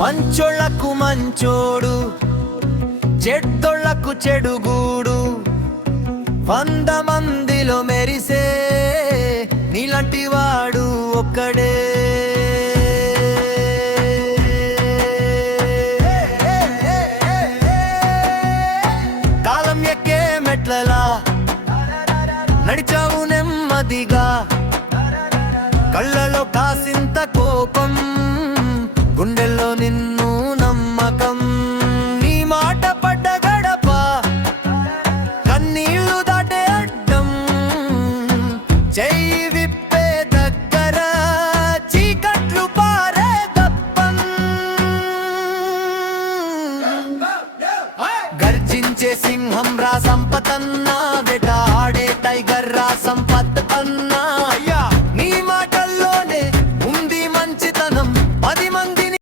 మంచోళ్లకు మంచోడు, చెడ్డోళ్లకు చెడుగూడు. 100 మందిలో మెరిసే నీలాంటి వాడు ఒక్కడే.